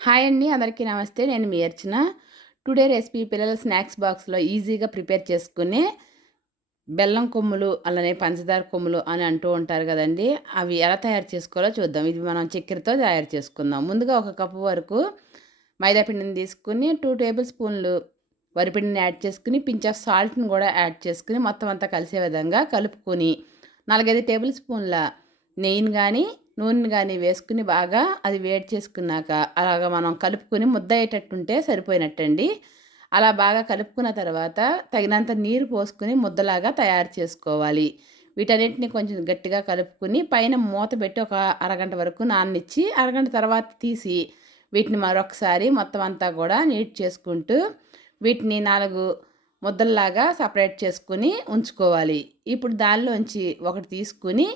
Hi అండి అందరికీ నమస్తే. నేను మీ అర్చన. టుడే రెసిపీ పిల్లల స్నాక్స్ బాక్స్లో ఈజీగా ప్రిపేర్ చేసుకునే బెల్లం కొమ్ములు అలానే పంచదార కొమ్ములు అని అంటూ ఉంటారు కదండి. అవి ఎలా తయారు చేసుకోవాలో చూద్దాం. ఇది మనం చక్కెరతో తయారు చేసుకుందాం. ముందుగా ఒక కప్పు వరకు మైదాపిండిని తీసుకుని టూ టేబుల్ స్పూన్లు వరిపిండిని యాడ్ చేసుకుని పించ్ ఆఫ్ సాల్ట్ని కూడా యాడ్ చేసుకుని మొత్తం అంతా కలిసే విధంగా కలుపుకొని నాలుగైదు టేబుల్ స్పూన్ల నెయ్యిని కానీ నూనె కానీ వేసుకుని బాగా అది వేడి చేసుకున్నాక అలాగ మనం కలుపుకొని ముద్ద అయ్యేటట్టుంటే సరిపోయినట్టండి. అలా బాగా కలుపుకున్న తర్వాత తగినంత నీరు పోసుకుని ముద్దలాగా తయారు చేసుకోవాలి. వీటన్నిటిని కొంచెం గట్టిగా కలుపుకుని పైన మూత పెట్టి ఒక అరగంట వరకు నాననిచ్చి అరగంట తర్వాత తీసి వీటిని మరొకసారి మొత్తం అంతా కూడా నీట్ చేసుకుంటూ వీటిని నాలుగు ముద్దల్లాగా సపరేట్ చేసుకుని ఉంచుకోవాలి. ఇప్పుడు దానిలోంచి ఒకటి తీసుకుని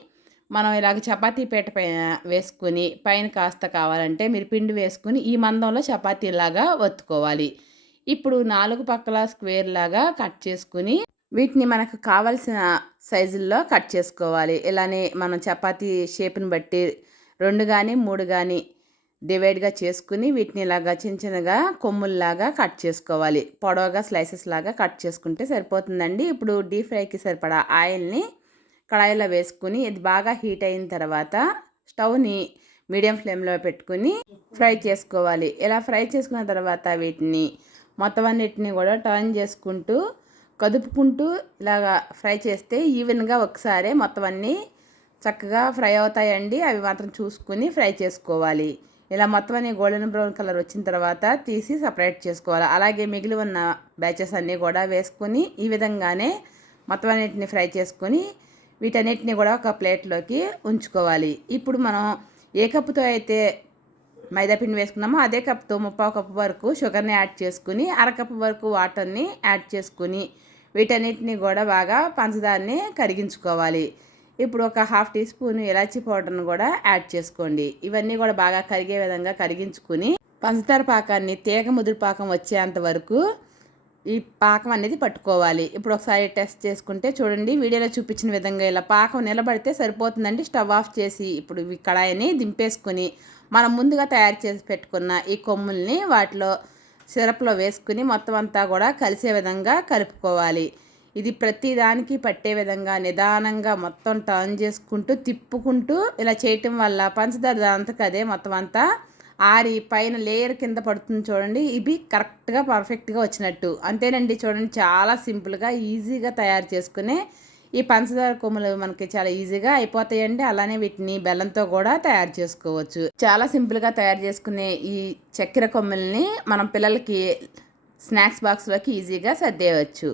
మనం ఇలాగ చపాతీ పీట పైన వేసుకుని పైన కాస్త కావాలంటే మీరు పిండి వేసుకుని ఈ మందంలో చపాతీలాగా ఒత్తుకోవాలి. ఇప్పుడు నాలుగు పక్కల స్క్వేర్ లాగా కట్ చేసుకుని వీటిని మనకు కావలసిన సైజుల్లో కట్ చేసుకోవాలి. ఇలానే మనం చపాతీ షేప్ని బట్టి రెండు కానీ మూడు కానీ డివైడ్గా చేసుకుని వీటిని ఇలాగా చిన్న చిన్నగా కొమ్ముల్లాగా కట్ చేసుకోవాలి. పొడవుగా స్లైసెస్ లాగా కట్ చేసుకుంటే సరిపోతుందండి. ఇప్పుడు డీప్ ఫ్రైకి సరిపడా ఆయిల్ని కడాయిలో వేసుకుని ఇది బాగా హీట్ అయిన తర్వాత స్టవ్ని మీడియం ఫ్లేమ్లో పెట్టుకుని ఫ్రై చేసుకోవాలి. ఇలా ఫ్రై చేసుకున్న తర్వాత వీటిని మొత్తం అన్నిటిని కూడా టర్న్ చేసుకుంటూ కదుపుకుంటూ ఇలాగా ఫ్రై చేస్తే ఈవెన్గా ఒకసారి మొత్తం అన్నీ చక్కగా ఫ్రై అవుతాయండి. అవి మాత్రం చూసుకుని ఫ్రై చేసుకోవాలి. ఇలా మొత్తం అన్ని గోల్డెన్ బ్రౌన్ కలర్ వచ్చిన తర్వాత తీసి సపరేట్ చేసుకోవాలి. అలాగే మిగిలి ఉన్న బ్యాచెస్ అన్నీ కూడా వేసుకొని ఈ విధంగానే మొత్తం అన్నిటిని ఫ్రై చేసుకొని వీటన్నిటిని కూడా ఒక ప్లేట్లోకి ఉంచుకోవాలి. ఇప్పుడు మనం ఏ కప్పుతో అయితే మైదా పిండి వేసుకున్నామో అదే కప్తో ముప్పావు కప్పు వరకు షుగర్ని యాడ్ చేసుకుని అరకప్పు వరకు వాటర్ని యాడ్ చేసుకుని వీటన్నిటిని కూడా బాగా పంచదారని కరిగించుకోవాలి. ఇప్పుడు ఒక హాఫ్ టీ స్పూన్ ఇలాచీ పౌడర్ను కూడా యాడ్ చేసుకోండి. ఇవన్నీ కూడా బాగా కరిగే విధంగా కరిగించుకుని పంచదార పాకాన్ని తీగ ముదురు పాకం వచ్చేంత వరకు ఈ పాకం అనేది పట్టుకోవాలి. ఇప్పుడు ఒకసారి టెస్ట్ చేసుకుంటే చూడండి వీడియోలో చూపించిన విధంగా ఇలా పాకం నిలబడితే సరిపోతుందండి. స్టవ్ ఆఫ్ చేసి ఇప్పుడు ఈ కడాయిని దింపేసుకొని మనం ముందుగా తయారు చేసి పెట్టుకున్న ఈ కొమ్ముల్ని వాటిలో సిరప్లో వేసుకుని మొత్తం అంతా కూడా కలిసే విధంగా కలుపుకోవాలి. ఇది ప్రతి దానికి పట్టే విధంగా నిదానంగా మొత్తం టర్న్ చేసుకుంటూ తిప్పుకుంటూ ఇలా చేయటం వల్ల పంచదార దాంతకు అదే మొత్తం అంతా ఆరి పైన లేయర్ కింద పడుతుంది చూడండి. ఇవి కరెక్ట్గా పర్ఫెక్ట్గా వచ్చినట్టు. అంతేనండి చూడండి చాలా సింపుల్గా ఈజీగా తయారు చేసుకునే ఈ పంచదార కొమ్ములు మనకి చాలా ఈజీగా అయిపోతాయండి. అలానే వీటిని బెల్లంతో కూడా తయారు చేసుకోవచ్చు. చాలా సింపుల్గా తయారు చేసుకునే ఈ చక్కెర కొమ్ముల్ని మనం పిల్లలకి స్నాక్స్ బాక్స్లోకి ఈజీగా సర్దేయవచ్చు.